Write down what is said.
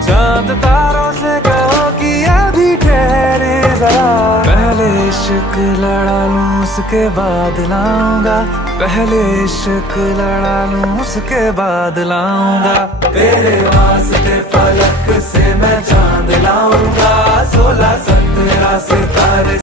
चांद तारों से कहो कि अभी ठहरे जरा। पहले इश्क लड़ा लूं उसके बाद लाऊंगा, पहले इश्क लड़ा लूं उसके बाद लाऊंगा। तेरे वास्ते फलक से मैं चांद लाऊंगा, 16-17 सितारे